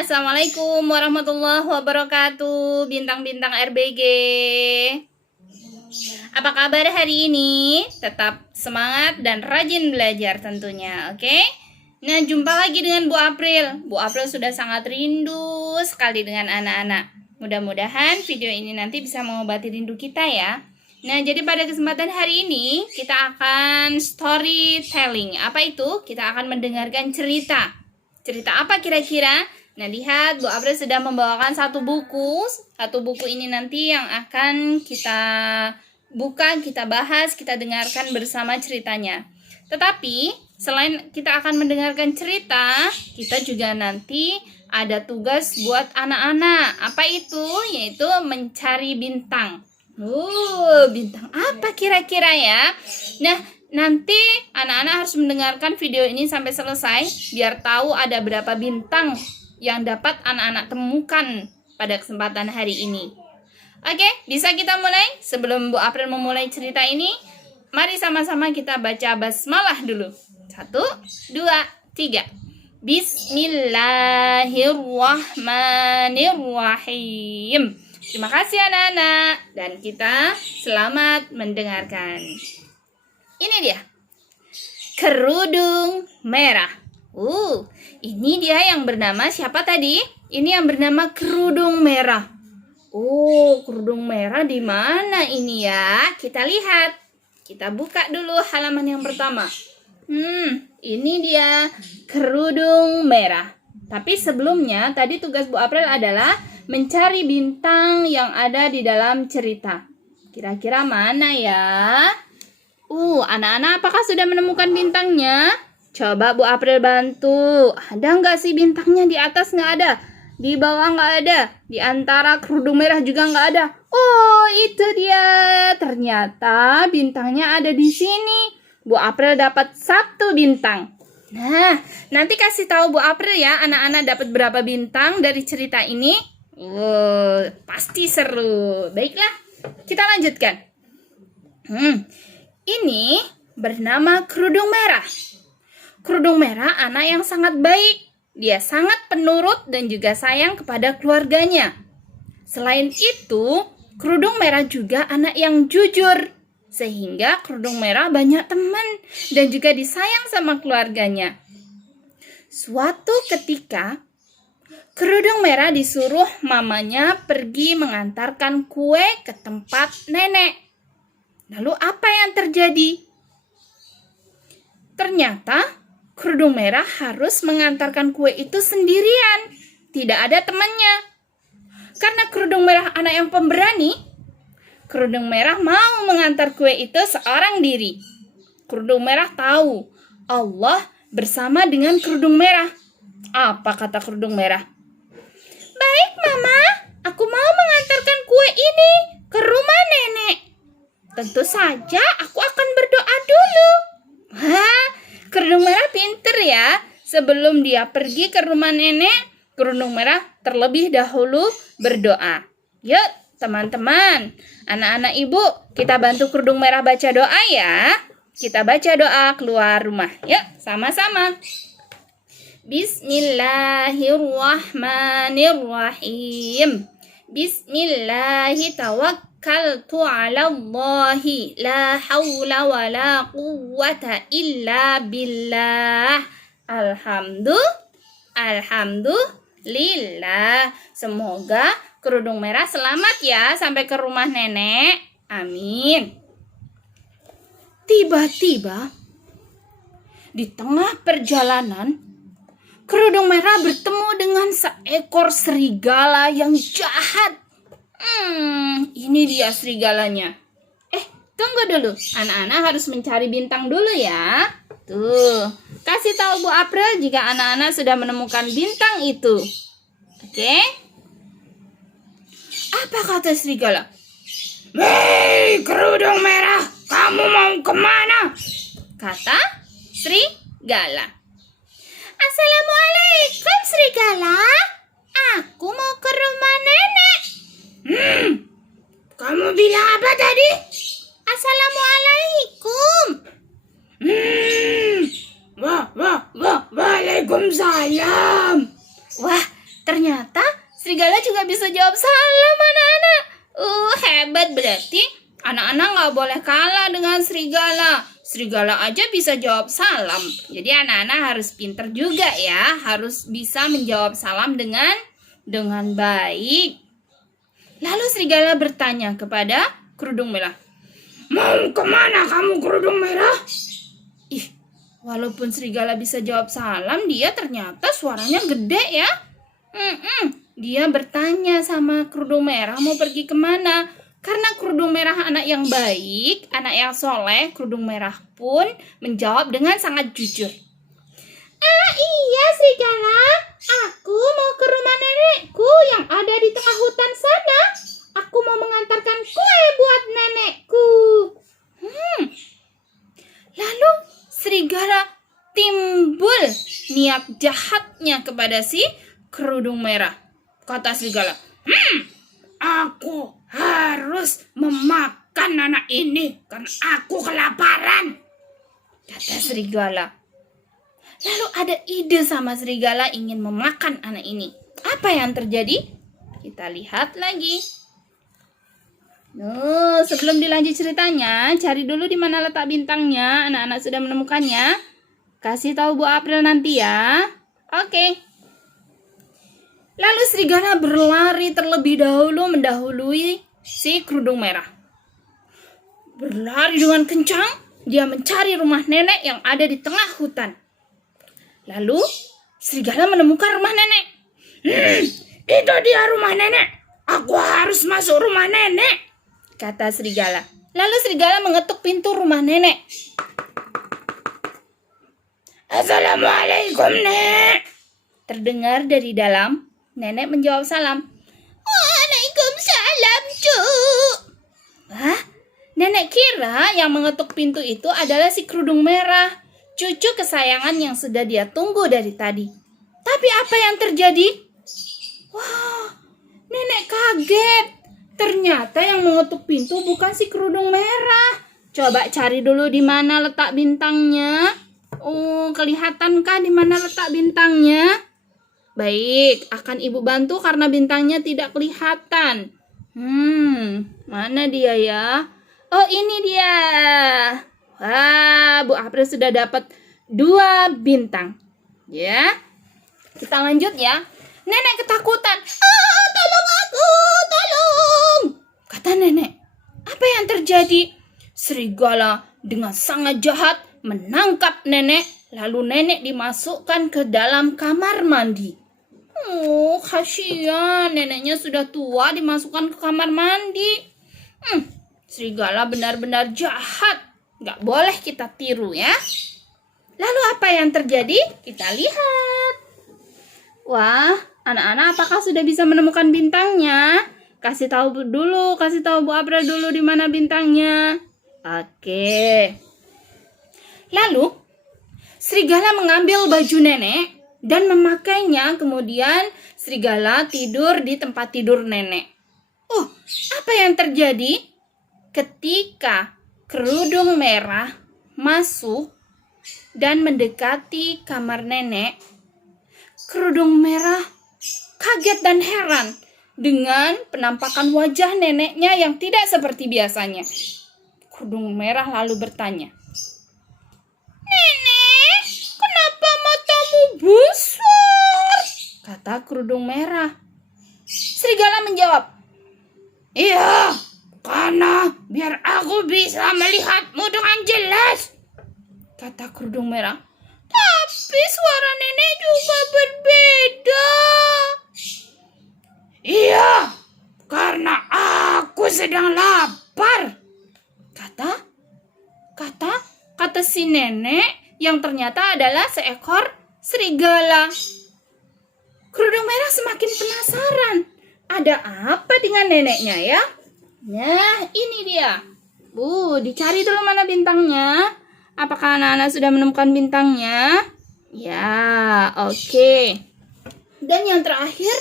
Assalamualaikum warahmatullahi wabarakatuh, bintang-bintang RBG. Apa kabar hari ini? Tetap semangat dan rajin belajar tentunya, oke? Nah, jumpa lagi dengan Bu April. Bu April sudah sangat rindu sekali dengan anak-anak. Mudah-mudahan video ini nanti bisa mengobati rindu kita ya. Nah, jadi pada kesempatan hari ini kita akan storytelling. Apa itu? Kita akan mendengarkan cerita. Cerita apa kira-kira? Nah, lihat Bu April sudah membawakan satu buku. Satu buku ini nanti yang akan kita buka, kita bahas, kita dengarkan bersama ceritanya. Tetapi selain kita akan mendengarkan cerita, kita juga nanti ada tugas buat anak-anak. Apa itu? Yaitu mencari bintang. Bintang apa kira-kira ya? Nah, nanti anak-anak harus mendengarkan video ini sampai selesai biar tahu ada berapa bintang yang dapat anak-anak temukan pada kesempatan hari ini. Oke, bisa kita mulai? Sebelum Bu April memulai cerita ini, mari sama-sama kita baca basmalah dulu. 1, 2, 3. Bismillahirrahmanirrahim. Terima kasih anak-anak, dan kita selamat mendengarkan. Ini dia, kerudung merah. Ini dia yang bernama siapa tadi? Ini yang bernama kerudung merah. Kerudung merah di mana ini ya? Kita lihat. Kita buka dulu halaman yang pertama. Ini dia kerudung merah. Tapi sebelumnya tadi tugas Bu April adalah mencari bintang yang ada di dalam cerita. Kira-kira mana ya? Anak-anak apakah sudah menemukan bintangnya? Coba Bu April bantu. Ada nggak sih bintangnya? Di atas nggak ada, di bawah nggak ada, di antara kerudung merah juga nggak ada. Itu dia. Ternyata bintangnya ada di sini. Bu April dapat 1 bintang. Nah, nanti kasih tahu Bu April ya, anak-anak dapat berapa bintang dari cerita ini. Pasti seru. Baiklah, kita lanjutkan. Ini bernama kerudung merah. Kerudung merah anak yang sangat baik. Dia sangat penurut dan juga sayang kepada keluarganya. Selain itu, kerudung merah juga anak yang jujur. Sehingga kerudung merah banyak teman dan juga disayang sama keluarganya. Suatu ketika, kerudung merah disuruh mamanya pergi mengantarkan kue ke tempat nenek. Lalu apa yang terjadi? Ternyata kerudung merah harus mengantarkan kue itu sendirian. Tidak ada temannya. Karena kerudung merah anak yang pemberani, kerudung merah mau mengantar kue itu seorang diri. Kerudung merah tahu Allah bersama dengan kerudung merah. Apa kata kerudung merah? Baik Mama, aku mau mengantarkan kue ini ke rumah nenek. Tentu saja aku akan berdoa dulu. Kerudung merah pinter ya. Sebelum dia pergi ke rumah nenek, kerudung merah terlebih dahulu berdoa. Yuk teman-teman, anak-anak ibu, kita bantu kerudung merah baca doa ya. Kita baca doa keluar rumah. Yuk sama-sama. Bismillahirrahmanirrahim. Bismillahirrahmanirrahim. Allahi la hawla wa la quwwata illa billah. Alhamdulillah. Semoga kerudung merah selamat ya sampai ke rumah nenek. Amin. Tiba-tiba di tengah perjalanan, kerudung merah bertemu dengan seekor serigala yang jahat. Ini dia serigalanya. Tunggu dulu. Anak-anak harus mencari bintang dulu ya. Tuh, kasih tahu Bu April jika anak-anak sudah menemukan bintang itu. Oke? Apa kata serigala? Hei, kerudung merah, kamu mau kemana? Kata serigala. Assalamualaikum serigala. Aku mau ke rumah nenek. Kamu bilang apa tadi? Assalamualaikum. Waalaikumsalam. Wah, Ternyata serigala juga bisa jawab salam, anak-anak. Hebat, berarti anak-anak nggak boleh kalah dengan serigala. Serigala aja bisa jawab salam. Jadi anak-anak harus pinter juga ya, harus bisa menjawab salam dengan baik. Lalu serigala bertanya kepada kerudung merah, "Mau kemana kamu, kerudung merah?" Walaupun serigala bisa jawab salam, dia ternyata suaranya gede ya. Dia bertanya sama kerudung merah mau pergi kemana. Karena kerudung merah anak yang baik, anak yang soleh, kerudung merah pun menjawab dengan sangat jujur. Iya serigala, aku mau ke rumah nenekku yang ada di tengah hutan sana. Aku mau mengantarkan kue buat nenekku. Lalu serigala timbul niat jahatnya kepada si kerudung merah. Kata serigala, aku harus memakan anak ini karena aku kelaparan. Kata serigala. Lalu ada ide sama serigala ingin memakan anak ini. Apa yang terjadi? Kita lihat lagi. Sebelum dilanjut ceritanya, cari dulu di mana letak bintangnya. Anak-anak sudah menemukannya? Kasih tahu Bu April nanti ya. Oke. Lalu serigala berlari terlebih dahulu mendahului si kerudung merah. Berlari dengan kencang, dia mencari rumah nenek yang ada di tengah hutan. Lalu serigala menemukan rumah nenek. Itu dia rumah nenek. Aku harus masuk rumah nenek, kata serigala. Lalu serigala mengetuk pintu rumah nenek. Assalamualaikum, Nek. Terdengar dari dalam. Nenek menjawab salam. Waalaikumsalam, Cuk. Nenek kira yang mengetuk pintu itu adalah si kerudung merah, cucu kesayangan yang sudah dia tunggu dari tadi. Tapi apa yang terjadi? Nenek kaget. Ternyata yang mengetuk pintu bukan si kerudung merah. Coba cari dulu di mana letak bintangnya. Kelihatankah di mana letak bintangnya? Baik, akan Ibu bantu karena bintangnya tidak kelihatan. Mana dia ya? Oh, ini dia. Wah, Bu April sudah dapat 2 bintang. Ya, kita lanjut ya. Nenek ketakutan. Tolong aku, tolong. Kata nenek. Apa yang terjadi? Serigala dengan sangat jahat menangkap nenek. Lalu nenek dimasukkan ke dalam kamar mandi. Kasihan, neneknya sudah tua dimasukkan ke kamar mandi. Serigala benar-benar jahat. Gak boleh kita tiru ya. Lalu apa yang terjadi? Kita lihat. Wah, anak-anak apakah sudah bisa menemukan bintangnya? Kasih tahu Bu April dulu di mana bintangnya. Oke. Lalu serigala mengambil baju nenek dan memakainya, kemudian serigala tidur di tempat tidur nenek. Apa yang terjadi? Ketika kerudung merah masuk dan mendekati kamar nenek, kerudung merah kaget dan heran dengan penampakan wajah neneknya yang tidak seperti biasanya. Kerudung merah lalu bertanya, "Nenek, kenapa matamu besar?" kata kerudung merah. Serigala menjawab, "Iya, karena biar aku bisa melihatmu dengan jelas," kata kerudung merah. "Tapi suara nenek juga berbeda." "Iya, karena aku sedang lapar," kata si nenek yang ternyata adalah seekor serigala. Kerudung merah semakin penasaran. Ada apa dengan neneknya ya? Nah, ini dia. Dicari dulu mana bintangnya. Apakah anak-anak sudah menemukan bintangnya? Ya, oke. Dan yang terakhir,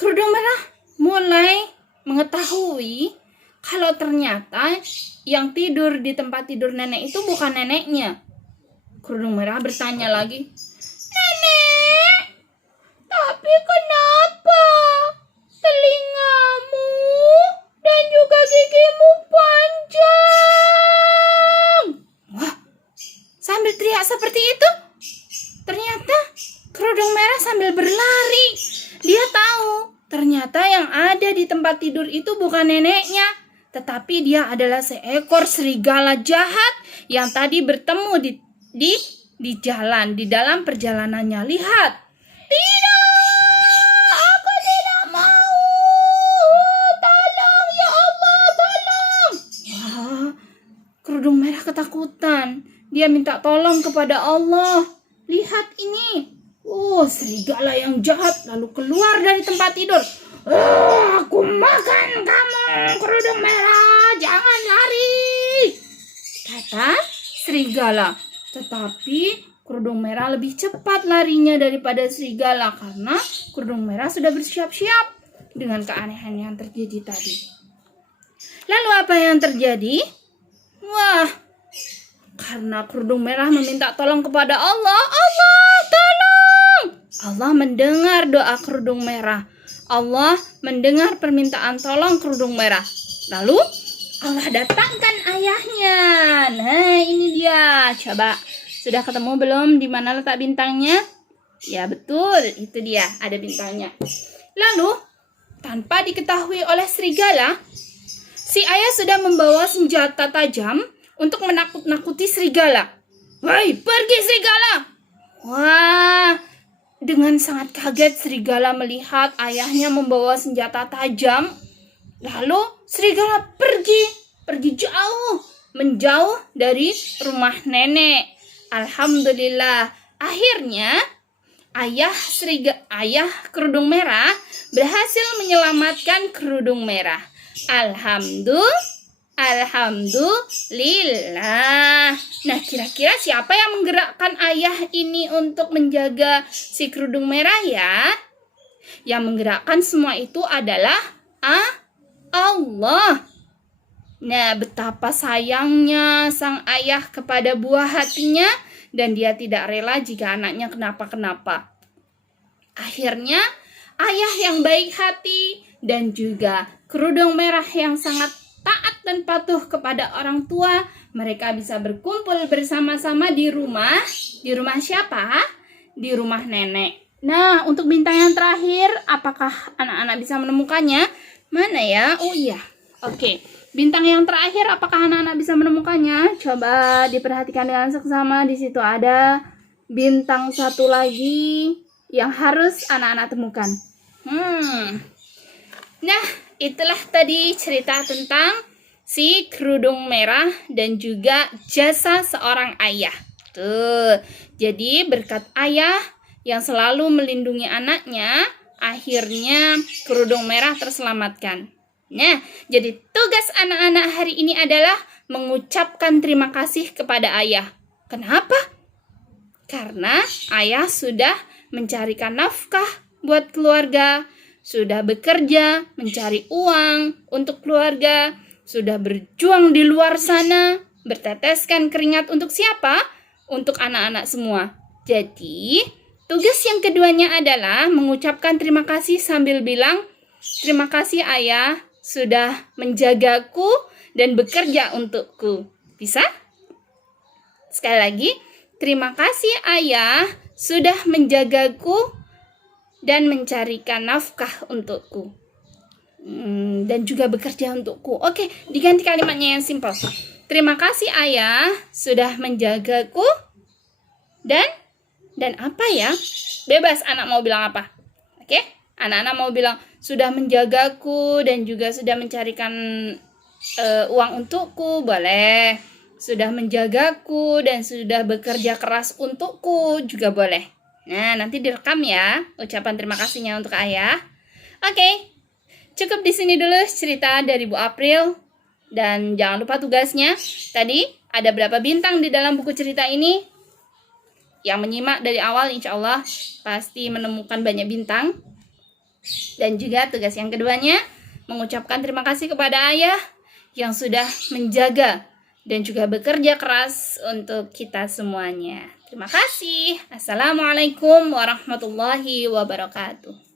kerudung merah mulai mengetahui kalau ternyata yang tidur di tempat tidur nenek itu bukan neneknya. Kerudung merah bertanya lagi, "Nenek, kerudung merah sambil berlari. Dia tahu ternyata yang ada di tempat tidur itu bukan neneknya, tetapi dia adalah seekor serigala jahat yang tadi bertemu di jalan, di dalam perjalanannya. Lihat. Tidak, aku tidak mau. Tolong ya Allah, tolong. Wah, kerudung merah ketakutan. Dia minta tolong kepada Allah. Lihat ini. Serigala yang jahat lalu keluar dari tempat tidur. Aku makan kamu, kerudung merah, jangan lari, kata serigala. Tetapi kerudung merah lebih cepat larinya daripada serigala karena kerudung merah sudah bersiap-siap dengan keanehan yang terjadi tadi. Lalu apa yang terjadi? Wah, karena kerudung merah meminta tolong kepada Allah, Allah tolong! Allah mendengar doa kerudung merah. Allah mendengar permintaan tolong kerudung merah. Lalu Allah datangkan ayahnya. Nah, ini dia. Coba, sudah ketemu belum di mana letak bintangnya? Ya, betul. Itu dia, ada bintangnya. Lalu, tanpa diketahui oleh serigala, si ayah sudah membawa senjata tajam untuk menakut-nakuti serigala. Woi, pergi serigala! Wah, dengan sangat kaget serigala melihat ayahnya membawa senjata tajam. Lalu serigala pergi jauh, menjauh dari rumah nenek. Alhamdulillah, akhirnya ayah kerudung merah berhasil menyelamatkan kerudung merah. Alhamdulillah. Nah, kira-kira siapa yang menggerakkan ayah ini untuk menjaga si kerudung merah ya? Yang menggerakkan semua itu adalah Allah. Nah, betapa sayangnya sang ayah kepada buah hatinya dan dia tidak rela jika anaknya kenapa-kenapa. Akhirnya, ayah yang baik hati dan juga kerudung merah yang sangat taat dan patuh kepada orang tua, mereka bisa berkumpul bersama-sama di rumah. Di rumah siapa? Di rumah nenek. Nah, untuk bintang yang terakhir, apakah anak-anak bisa menemukannya? Mana ya? Oh iya. Oke. Bintang yang terakhir, apakah anak-anak bisa menemukannya? Coba diperhatikan dengan seksama. Di situ ada bintang satu lagi yang harus anak-anak temukan. Nah, itulah tadi cerita tentang si kerudung merah dan juga jasa seorang ayah. Tuh, jadi berkat ayah yang selalu melindungi anaknya, akhirnya kerudung merah terselamatkan. Nah, jadi tugas anak-anak hari ini adalah mengucapkan terima kasih kepada ayah. Kenapa? Karena ayah sudah mencarikan nafkah buat keluarga, sudah bekerja, mencari uang untuk keluarga, sudah berjuang di luar sana, berteteskan keringat untuk siapa? Untuk anak-anak semua. Jadi, tugas yang keduanya adalah mengucapkan terima kasih sambil bilang, terima kasih ayah sudah menjagaku dan bekerja untukku. Bisa? Sekali lagi, terima kasih ayah sudah menjagaku dan mencarikan nafkah untukku. Dan juga bekerja untukku. Oke, diganti kalimatnya yang simpel. Terima kasih ayah sudah menjagaku dan apa ya? Bebas anak mau bilang apa. Oke? Anak-anak mau bilang sudah menjagaku dan juga sudah mencarikan uang untukku, boleh. Sudah menjagaku dan sudah bekerja keras untukku juga boleh. Nah, nanti direkam ya ucapan terima kasihnya untuk ayah. Oke. Cukup di sini dulu cerita dari Bu April. Dan jangan lupa tugasnya. Tadi ada berapa bintang di dalam buku cerita ini? Yang menyimak dari awal insya Allah pasti menemukan banyak bintang. Dan juga tugas yang keduanya, mengucapkan terima kasih kepada ayah yang sudah menjaga dan juga bekerja keras untuk kita semuanya. Terima kasih. Assalamualaikum warahmatullahi wabarakatuh.